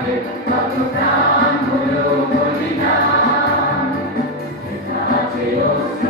Kapitan Bulu Mulia Kita Cius